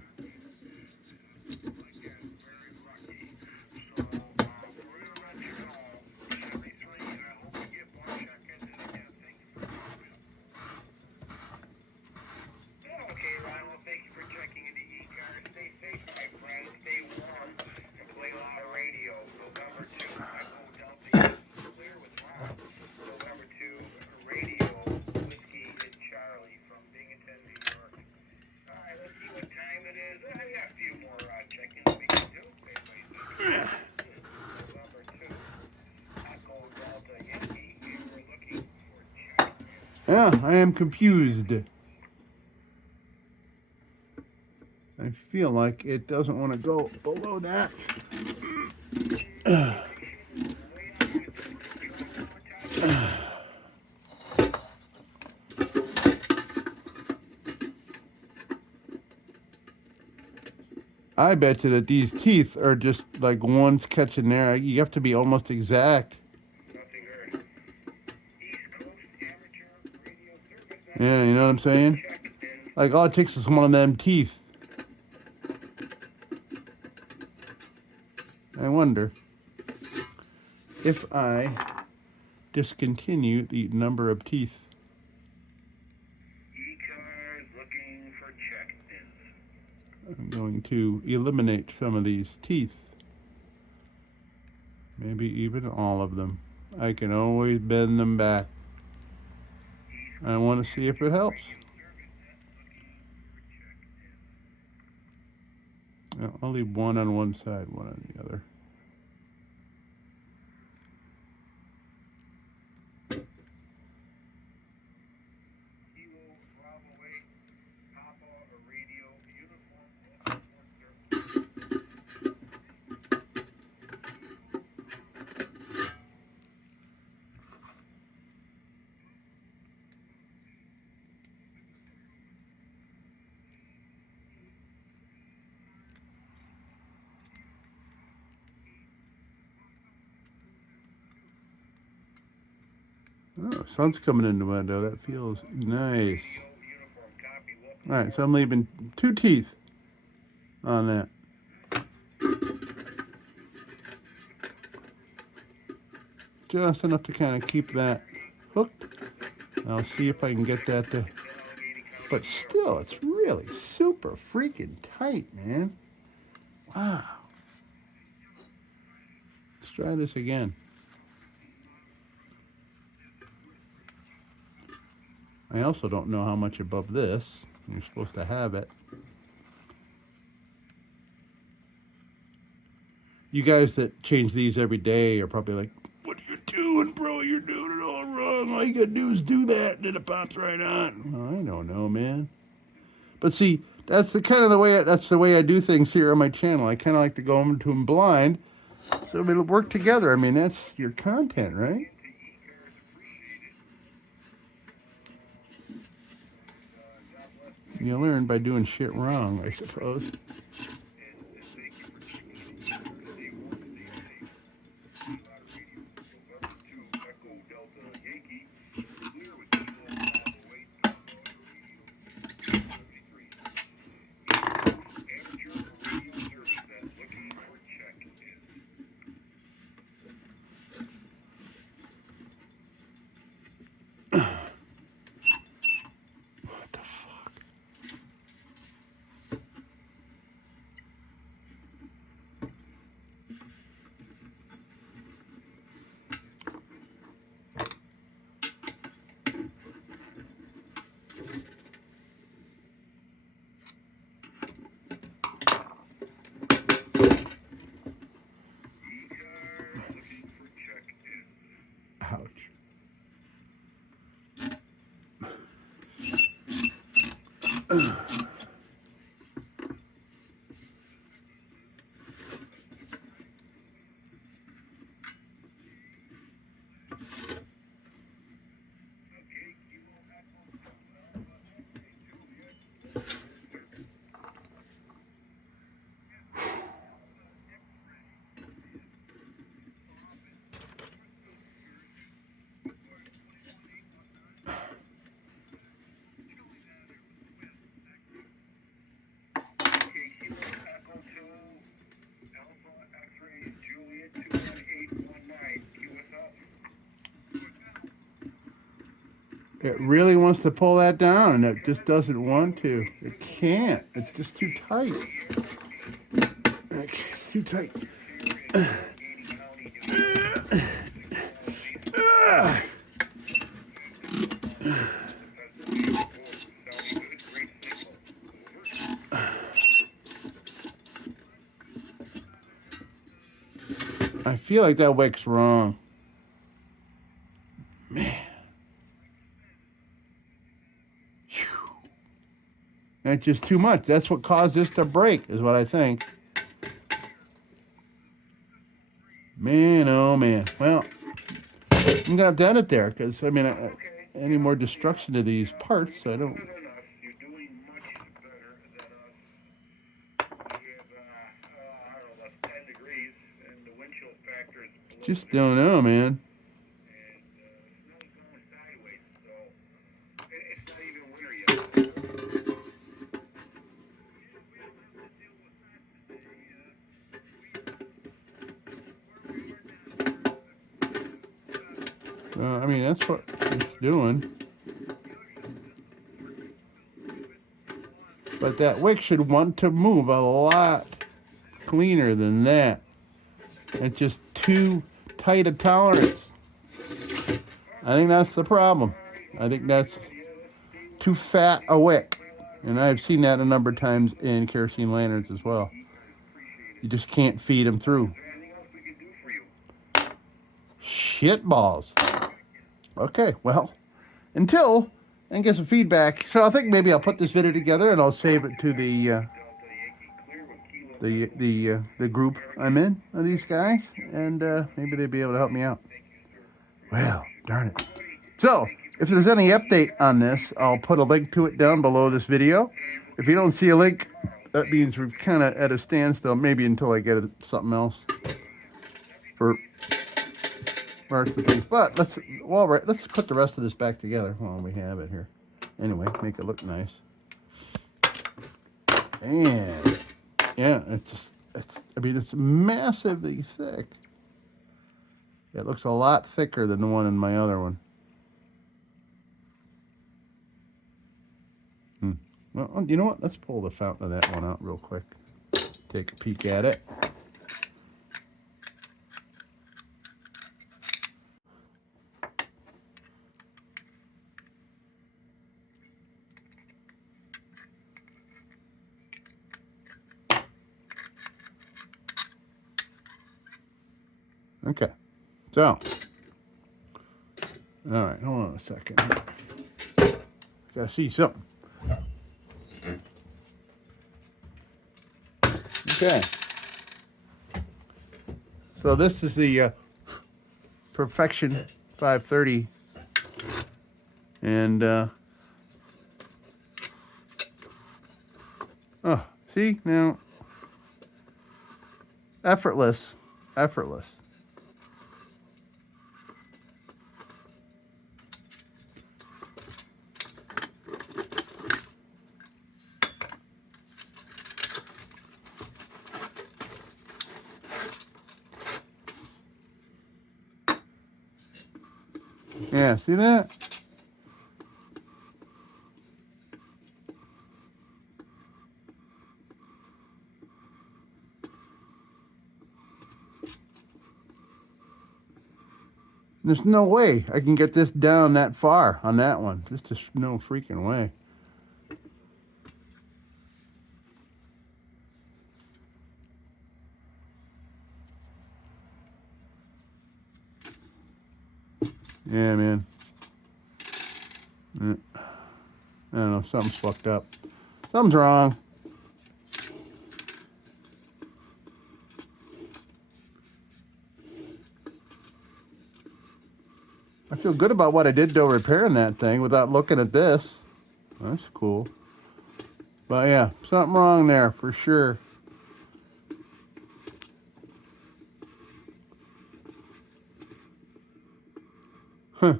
Yeah, I am confused. I feel like it doesn't want to go below that. I bet you that these teeth are just like one's catching there. You have to be almost exact. Yeah, you know what I'm saying? Like all it takes is one of them teeth. I wonder if I discontinue the number of teeth. I'm going to eliminate some of these teeth. Maybe even all of them. I can always bend them back. I want to see if it helps. I'll leave one on one side, one on the other. Oh, sun's coming in the window. That feels nice. All right, so I'm leaving 2 teeth on that. Just enough to kind of keep that hooked. I'll see if I can get that to... But still, it's really super freaking tight, man. Wow. Let's try this again. I also don't know how much above this you're supposed to have it. You guys that change these every day are probably like, what are you doing, bro? You're doing it all wrong. All you gotta do is do that, and then it pops right on. Well, I don't know, man. But see, that's the way I do things here on my channel. I kind of like to go into them blind, so it'll work together. I mean, that's your content, right? You learn by doing shit wrong, I suppose. What the fuck? Ouch. It really wants to pull that down, and it just doesn't want to. It can't. It's just too tight. It's too tight. I feel like that wick's wrong. Man. And it's just too much. That's what caused this to break, is what I think. Man, oh man. Well, I'm gonna have to end it there because I mean, any more destruction to these parts, I don't. Good enough. You're doing much better than us. We have, I don't know, about 10 degrees, and the wind chill factor is below Just 50, don't know, man. and snow's going sideways, so it's not even winter yet. I mean, that's what it's doing. But that wick should want to move a lot cleaner than that. It's just too tight a tolerance. I think that's the problem. I think that's too fat a wick. And I've seen that a number of times in kerosene lanterns as well. You just can't feed them through. Shit balls. Okay, well, until and get some feedback. So I think maybe I'll put this video together and I'll save it to the group I'm in of these guys, and maybe they'll be able to help me out. Well, darn it. So if there's any update on this, I'll put a link to it down below this video. If you don't see a link, that means we're kind of at a standstill, maybe until I get something else for parts of things. But let's put the rest of this back together while we have it here. Anyway, make it look nice. And yeah, I mean, it's massively thick. It looks a lot thicker than the one in my other one. Well, you know what? Let's pull the fountain of that one out real quick. Take a peek at it. Okay, so, all right, hold on a second. Gotta see something. Okay, so this is the Perfection 530, and oh, see now, effortless. Yeah, see that? There's no way I can get this down that far on that one. Just no freaking way. Yeah, man. I don't know, something's fucked up. Something's wrong. I feel good about what I did though, repairing that thing without looking at this. That's cool. But yeah, something wrong there for sure. Huh.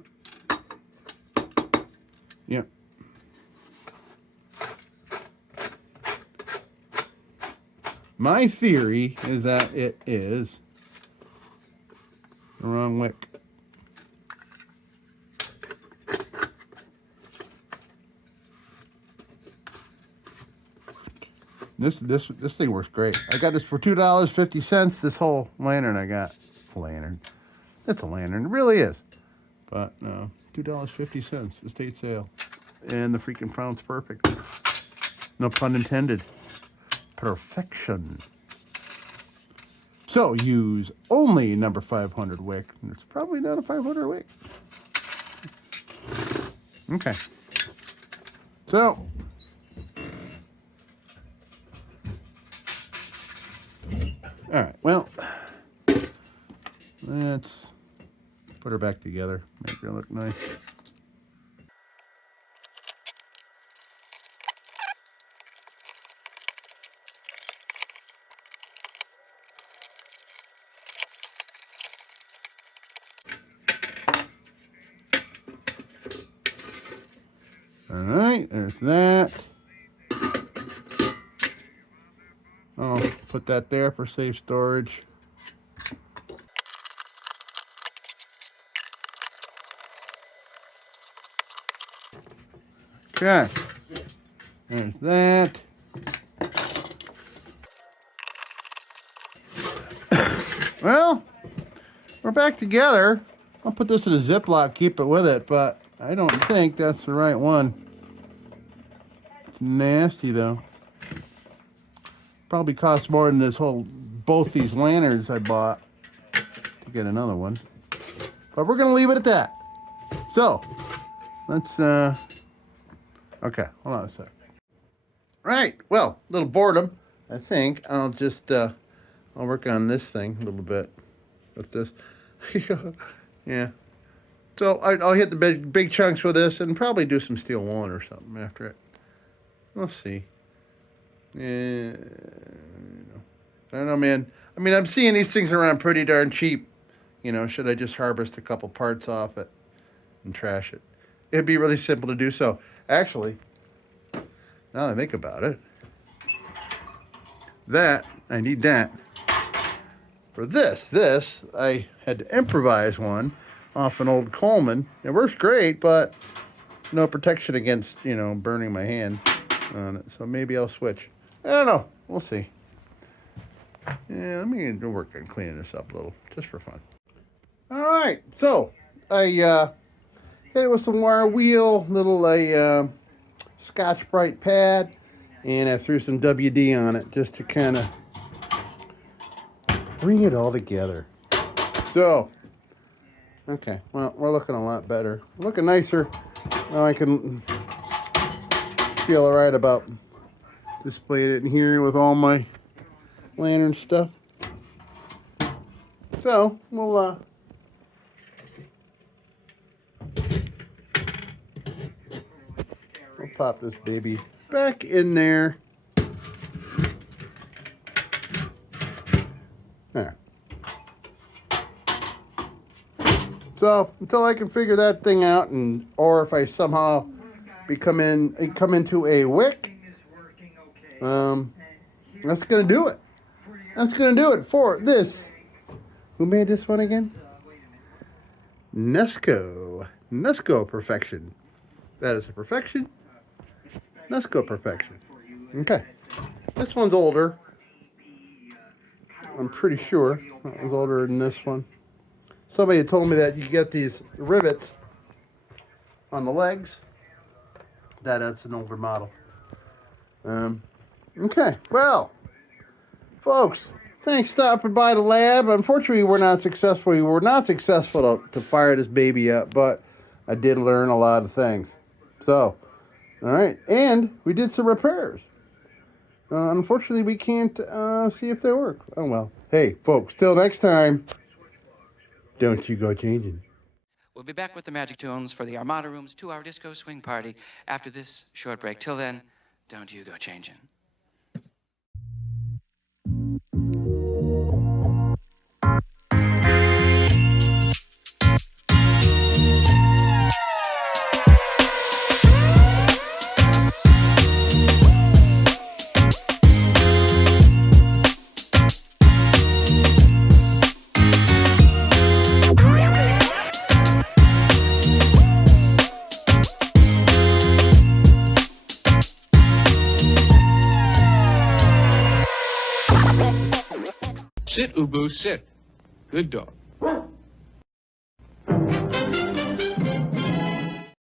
Yep. My theory is that it is the wrong wick. This thing works great. I got this for $2.50. This whole lantern I got. Lantern. It's a lantern. It really is. But no, $2.50. Estate sale. And the freaking pound's perfect. No pun intended. Perfection. So use only number 500 wick. It's probably not a 500 wick. Okay. So well, let's put her back together. Make her look nice. All right, there's that. I'll put that there for safe storage. Okay, there's that. Well, we're back together. I'll put this in a Ziploc, keep it with it, but I don't think that's the right one. It's nasty though. Probably cost more than both these lanterns I bought to get another one. But we're gonna leave it at that. So, let's, okay, hold on a sec. Right, well, a little boredom. I think I'll just, I'll work on this thing a little bit with this. Yeah. So I'll hit the big chunks with this and probably do some steel woolen or something after it. We'll see. Yeah. I don't know, man. I mean, I'm seeing these things around pretty darn cheap. You know, should I just harvest a couple parts off it and trash it? It'd be really simple to do so. Actually, now that I think about it, I need that. For this, I had to improvise one off an old Coleman. It works great, but no protection against, you know, burning my hand on it. So maybe I'll switch. I don't know. We'll see. Yeah, let me work on cleaning this up a little, just for fun. All right, so I hit it with some wire wheel, little Scotch-Brite pad, and I threw some WD on it just to kind of bring it all together. So, okay, well, we're looking a lot better. Looking nicer. Now I can feel all right about displaying it in here with all my lantern stuff. So, we'll pop this baby back in there. There. So until I can figure that thing out, or if I somehow come into a wick, that's gonna do it. That's gonna do it for this. Who made this one again? Nesco. Nesco Perfection. That is a perfection. Nesco Perfection. Okay. This one's older. I'm pretty sure that was older than this one. Somebody had told me that you get these rivets on the legs. That's an older model. Okay, well, folks, thanks for stopping by the lab. Unfortunately, we were not successful. We were not successful to fire this baby up, but I did learn a lot of things. So, all right, and we did some repairs. Unfortunately, we can't see if they work. Oh, well. Hey, folks, till next time, don't you go changing. We'll be back with the Magic Tunes for the Armada Room's 2-hour disco swing party after this short break. Till then, don't you go changing. Sit, Ubu, sit. Good dog.